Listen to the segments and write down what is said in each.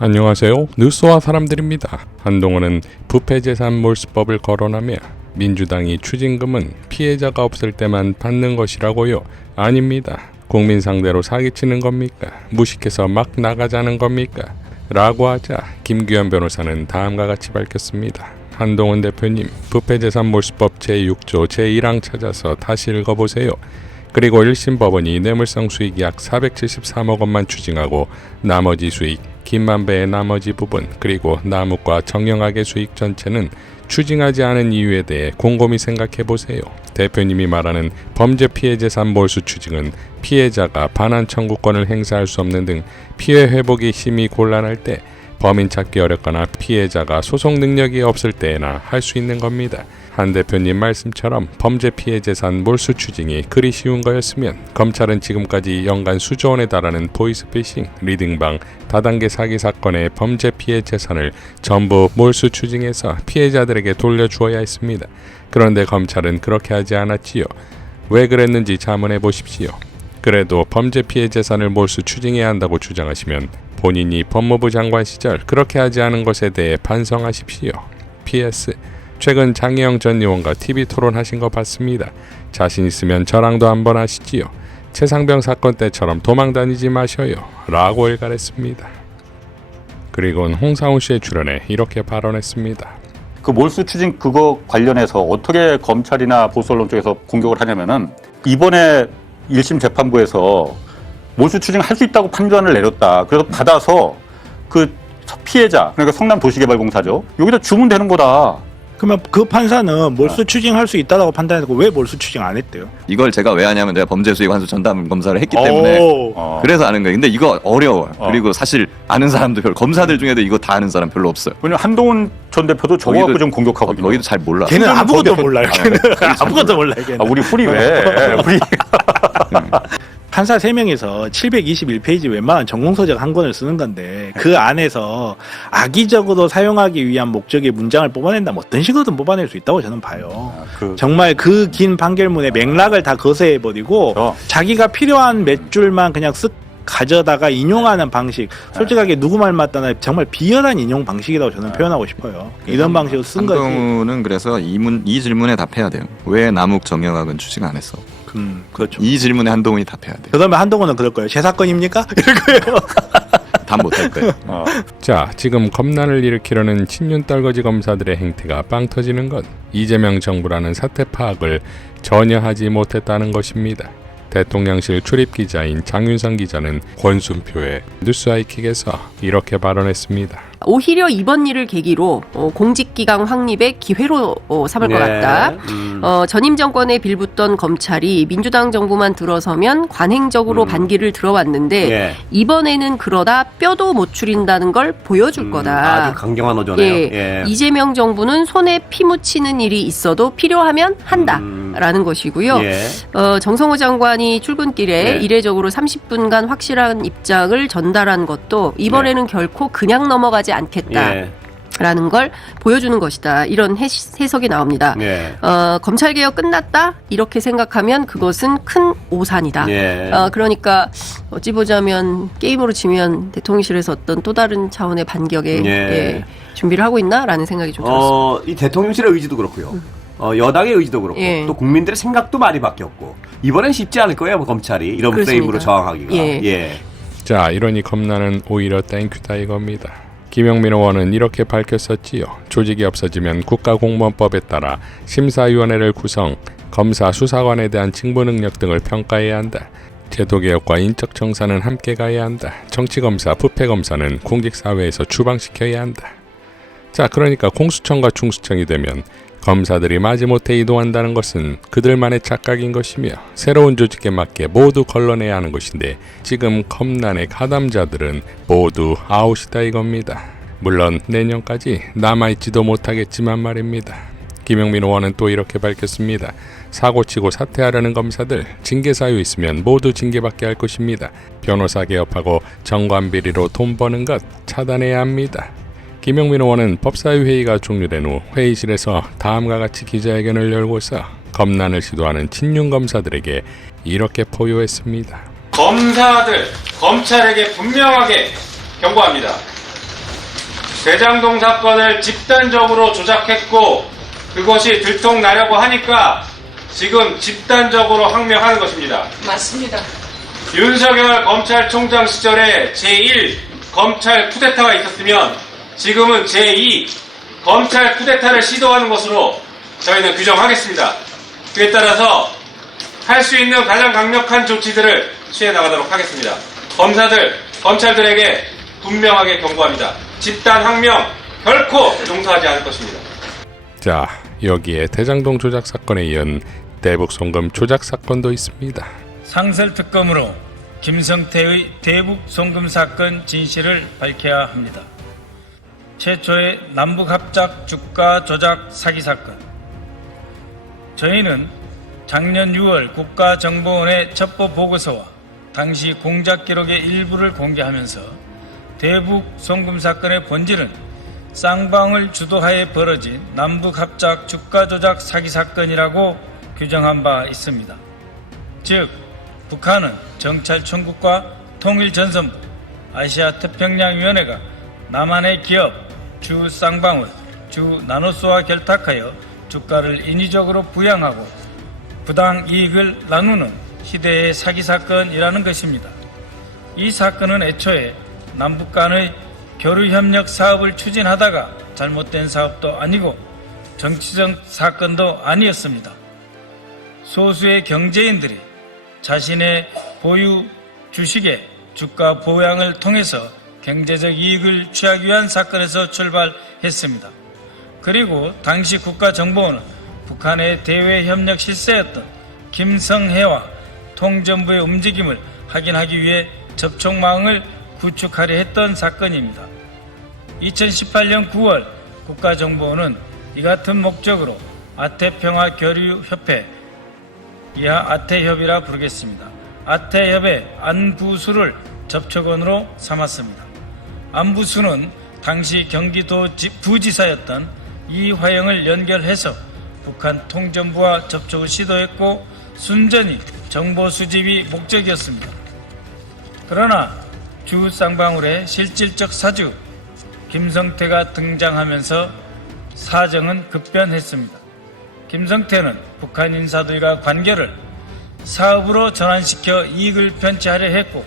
안녕하세요. 뉴스와 사람들입니다. 한동훈은 부패재산 몰수법을 거론하며 민주당이 추징금은 피해자가 없을 때만 받는 것이라고요. 아닙니다. 국민 상대로 사기치는 겁니까? 무식해서 막 나가자는 겁니까? 라고 하자 김규현 변호사는 다음과 같이 밝혔습니다. 한동훈 대표님, 부패재산 몰수법 제6조 제1항 찾아서 다시 읽어보세요. 그리고 1심 법원이 뇌물성 수익 약 473억 원만 추징하고 나머지 수익, 김만배의 나머지 부분, 그리고 남욱과 정영학의 수익 전체는 추징하지 않은 이유에 대해 곰곰이 생각해보세요. 대표님이 말하는 범죄 피해 재산 몰수 추징은 피해자가 반환 청구권을 행사할 수 없는 등 피해 회복이 심히 곤란할 때, 범인 찾기 어렵거나 피해자가 소송 능력이 없을 때에나 할 수 있는 겁니다. 한 대표님 말씀처럼 범죄 피해 재산 몰수 추징이 그리 쉬운 거였으면 검찰은 지금까지 연간 수조 원에 달하는 보이스피싱, 리딩방, 다단계 사기 사건의 범죄 피해 재산을 전부 몰수 추징해서 피해자들에게 돌려주어야 했습니다. 그런데 검찰은 그렇게 하지 않았지요. 왜 그랬는지 자문해 보십시오. 그래도 범죄 피해 재산을 몰수 추징해야 한다고 주장하시면 본인이 법무부 장관 시절 그렇게 하지 않은 것에 대해 반성하십시오. PS. 최근 장혜영 전 의원과 TV 토론하신 거 봤습니다. 자신 있으면 저랑도 한번 하시지요. 최상병 사건 때처럼 도망 다니지 마셔요. 라고 일갈했습니다. 그리고는 홍상훈 씨의 출연에 이렇게 발언했습니다. 그 몰수 추징 그거 관련해서 어떻게 검찰이나 보수 언론 쪽에서 공격을 하냐면은 이번에 1심 재판부에서 몰수 추징 할 수 있다고 판단을 내렸다. 그래서 받아서 그 피해자, 그러니까 성남도시개발공사죠. 여기다 주면 되는 거다. 그러면 그 판사는 몰수 추징할 수 있다고 판단했고 왜 몰수 추징 안 했대요? 이걸 제가 왜 하냐면 제가 범죄수익 환수 전담 검사를 했기 때문에 그래서 아는 거예요. 근데 이거 어려워요. 그리고 사실 아는 사람도 별로, 검사들 중에도 이거 다 아는 사람 별로 없어요. 왜냐면 한동훈 전 대표도 저거 갖고 좀 공격하거든요. 거기도 잘 몰라. 걔는 아무것도 몰라요. 걔는 아무것도 몰라요. 걔는. 우리 풀이 왜? 우리 판사 3명에서 721페이지 웬만한 전공서적 한 권을 쓰는 건데 그 안에서 악의적으로 사용하기 위한 목적의 문장을 뽑아낸다면 어떤 식으로든 뽑아낼 수 있다고 저는 봐요. 정말 그 긴 판결문의 맥락을 다 거세해버리고 자기가 필요한 몇 줄만 그냥 쓱 가져다가 인용하는 방식, 솔직하게 누구 말 맞다나 정말 비열한 인용 방식이라고 저는 표현하고 싶어요. 이런 방식으로 쓴 거지. 한동훈은 그래서 이 질문에 답해야 돼요. 왜 남욱 정영학은 추징 안 했어? 그렇죠. 이 질문에 한동훈이 답해야 돼요. 그러면 한동훈은 그럴 거예요. 제 사건입니까? 이럴 거예요. 답 못할 거예요. 자, 지금 검난을 일으키려는 친윤 떨거지 검사들의 행태가 빵 터지는 것, 이재명 정부라는 사태 파악을 전혀 하지 못했다는 것입니다. 대통령실 출입기자인 장윤성 기자는 권순표의 뉴스아이킥에서 이렇게 발언했습니다. 오히려 이번 일을 계기로 공직기강 확립의 기회로 삼을 것 같다. 전임 정권에 빌붙던 검찰이 민주당 정부만 들어서면 관행적으로 반기를 들어왔는데 이번에는 그러다 뼈도 못 추린다는 걸 보여줄 거다. 아주 강경한 어조네요. 이재명 정부는 손에 피 묻히는 일이 있어도 필요하면 한다라는 것이고요. 정성호 장관이 출근길에 이례적으로 30분간 확실한 입장을 전달한 것도 이번에는 결코 그냥 넘어가지 않겠다라는 걸 보여주는 것이다. 이런 해석이 나옵니다. 검찰개혁 끝났다? 이렇게 생각하면 그것은 큰 오산이다. 그러니까 어찌 보자면 게임으로 치면 대통령실에서 어떤 또 다른 차원의 반격에 준비를 하고 있나라는 생각이 좀 들었습니다. 이 대통령실의 의지도 그렇고요. 여당의 의지도 그렇고 또 국민들의 생각도 많이 바뀌었고 이번엔 쉽지 않을 거예요. 검찰이 이런 프레임으로 저항하기가. 자, 이러니 검난은 오히려 땡큐다 이겁니다. 김영민 의원은 이렇게 밝혔었지요. 조직이 없어지면 국가공무원법에 따라 심사위원회를 구성, 검사 수사관에 대한 직무 능력 등을 평가해야 한다. 제도개혁과 인적정산은 함께 가야 한다. 정치검사, 부패검사는 공직사회에서 추방시켜야 한다. 자, 그러니까 공수처가 중수청이 되면 검사들이 마지못해 이동한다는 것은 그들만의 착각인 것이며 새로운 조직에 맞게 모두 걸러내야 하는 것인데 지금 검난의 가담자들은 모두 아웃이다 이겁니다. 물론 내년까지 남아있지도 못하겠지만 말입니다. 김영민 의원은 또 이렇게 밝혔습니다. 사고치고 사퇴하려는 검사들 징계 사유 있으면 모두 징계받게 할 것입니다. 변호사 개업하고 정관 비리로 돈 버는 것 차단해야 합니다. 김영민 의원은 법사위회의가 종료된 후 회의실에서 다음과 같이 기자회견을 열고서 검난을 시도하는 친윤 검사들에게 이렇게 포효했습니다. 검사들, 검찰에게 분명하게 경고합니다. 대장동 사건을 집단적으로 조작했고 그것이 들통나려고 하니까 지금 집단적으로 항명하는 것입니다. 맞습니다. 윤석열 검찰총장 시절에 제1 검찰 쿠데타가 있었으면 지금은 제2 검찰 쿠데타를 시도하는 것으로 저희는 규정하겠습니다. 그에 따라서 할 수 있는 가장 강력한 조치들을 취해 나가도록 하겠습니다. 검찰들에게 분명하게 경고합니다. 집단 항명 결코 용서하지 않을 것입니다. 자, 여기에 대장동 조작 사건에 이은 대북 송금 조작 사건도 있습니다. 상설특검으로 김성태의 대북 송금 사건 진실을 밝혀야 합니다. 최초의 남북합작 주가 조작 사기 사건. 저희는 작년 6월 국가정보원의 첩보 보고서와 당시 공작 기록의 일부를 공개하면서 대북 송금 사건의 본질은 쌍방울 주도하에 벌어진 남북합작 주가 조작 사기 사건이라고 규정한 바 있습니다. 즉, 북한은 정찰총국과 통일전선부, 아시아태평양위원회가 남한의 기업, 주 쌍방울, 주 나노스와 결탁하여 주가를 인위적으로 부양하고 부당 이익을 나누는 시대의 사기 사건이라는 것입니다. 이 사건은 애초에 남북 간의 교류협력 사업을 추진하다가 잘못된 사업도 아니고 정치적 사건도 아니었습니다. 소수의 경제인들이 자신의 보유 주식의 주가 보양을 통해서 경제적 이익을 취하기 위한 사건에서 출발했습니다. 그리고 당시 국가정보원은 북한의 대외협력 실세였던 김성해와 통전부의 움직임을 확인하기 위해 접촉망을 구축하려 했던 사건입니다. 2018년 9월 국가정보원은 이 같은 목적으로 아태평화교류협회, 이하 아태협이라 부르겠습니다. 아태협의 안부수를 접촉원으로 삼았습니다. 안부수는 당시 경기도 부지사였던 이화영을 연결해서 북한 통전부와 접촉을 시도했고 순전히 정보 수집이 목적이었습니다. 그러나 주 쌍방울의 실질적 사주 김성태가 등장하면서 사정은 급변했습니다. 김성태는 북한 인사들과 관계를 사업으로 전환시켜 이익을 편취하려 했고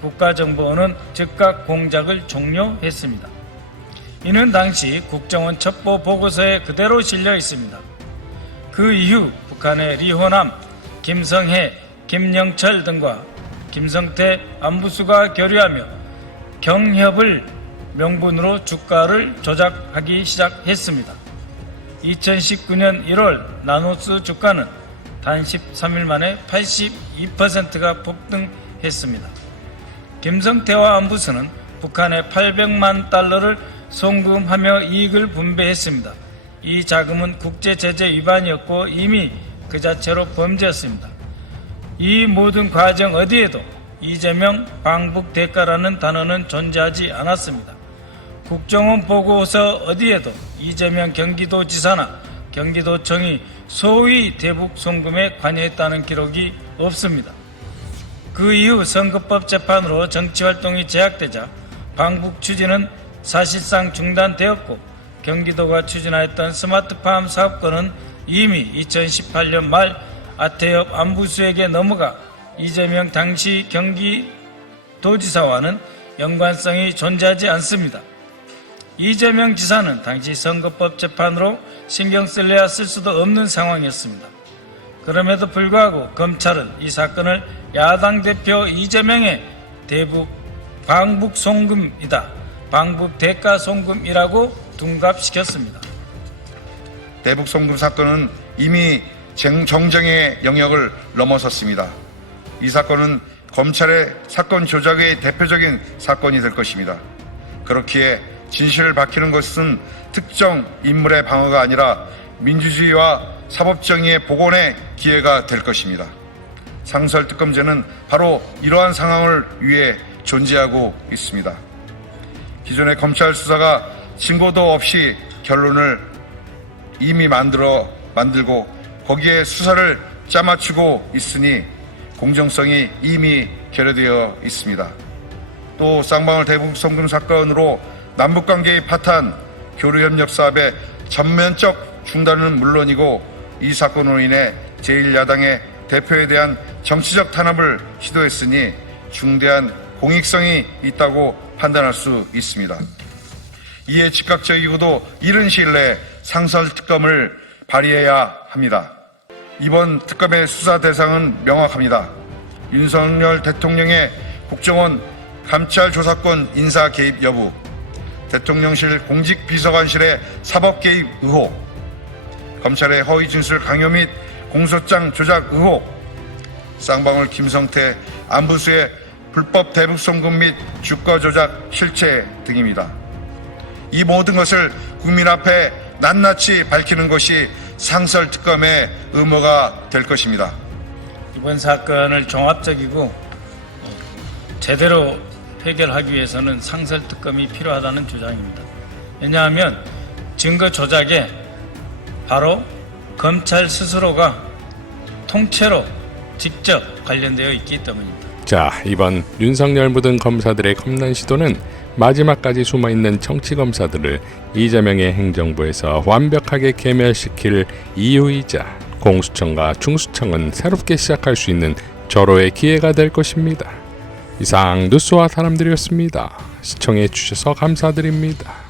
국가정보원은 즉각 공작을 종료했습니다. 이는 당시 국정원 첩보 보고서에 그대로 실려 있습니다. 그 이후 북한의 리호남, 김성해, 김영철 등과 김성태 안부수가 교류하며 경협을 명분으로 주가를 조작하기 시작했습니다. 2019년 1월 나노스 주가는 단 13일 만에 82%가 폭등했습니다. 김성태와 안부수는 북한에 800만 달러를 송금하며 이익을 분배했습니다. 이 자금은 국제제재 위반이었고 이미 그 자체로 범죄였습니다. 이 모든 과정 어디에도 이재명 방북 대가라는 단어는 존재하지 않았습니다. 국정원 보고서 어디에도 이재명 경기도지사나 경기도청이 소위 대북 송금에 관여했다는 기록이 없습니다. 그 이후 선거법 재판으로 정치활동이 제약되자 방북 추진은 사실상 중단되었고 경기도가 추진하였던 스마트팜 사업권은 이미 2018년 말 아태협 안부수에게 넘어가 이재명 당시 경기도지사와는 연관성이 존재하지 않습니다. 이재명 지사는 당시 선거법 재판으로 신경 쓸래야 쓸 수도 없는 상황이었습니다. 그럼에도 불구하고 검찰은 이 사건을 야당 대표 이재명의 대북 방북 송금이다, 방북 대가 송금이라고 둔갑시켰습니다. 대북 송금 사건은 이미 정정의 영역을 넘어섰습니다. 이 사건은 검찰의 사건 조작의 대표적인 사건이 될 것입니다. 그렇기에 진실을 밝히는 것은 특정 인물의 방어가 아니라 민주주의와 사법정의의 복원의 기회가 될 것입니다. 상설특검제는 바로 이러한 상황을 위해 존재하고 있습니다. 기존의 검찰 수사가 증거도 없이 결론을 이미 만들고 거기에 수사를 짜맞추고 있으니 공정성이 이미 결여되어 있습니다. 또 쌍방울 대북 송금 사건으로 남북관계의 파탄, 교류협력 사업의 전면적 중단은 물론이고 이 사건으로 인해 제1야당의 대표에 대한 정치적 탄압을 시도했으니 중대한 공익성이 있다고 판단할 수 있습니다. 이에 즉각적이고도 이른 시일 내에 상설특검을 발의해야 합니다. 이번 특검의 수사 대상은 명확합니다. 윤석열 대통령의 국정원 감찰 조사권 인사 개입 여부, 대통령실 공직비서관실의 사법 개입 의혹, 검찰의 허위 진술 강요 및 공소장 조작 의혹, 쌍방울 김성태 안부수의 불법 대북 송금 및 주가 조작 실체 등입니다. 이 모든 것을 국민 앞에 낱낱이 밝히는 것이 상설특검의 의무가 될 것입니다. 이번 사건을 종합적이고 제대로 해결하기 위해서는 상설특검이 필요하다는 주장입니다. 왜냐하면 증거 조작에 바로 검찰 스스로가 통째로 직접 관련되어 있기 때문입니다. 자, 이번 윤석열 묻은 검사들의 험난 시도는 마지막까지 숨어있는 정치검사들을 이재명의 행정부에서 완벽하게 괴멸시킬 이유이자 공수처가 중수청은 새롭게 시작할 수 있는 절호의 기회가 될 것입니다. 이상 뉴스와 사람들이었습니다. 시청해 주셔서 감사드립니다.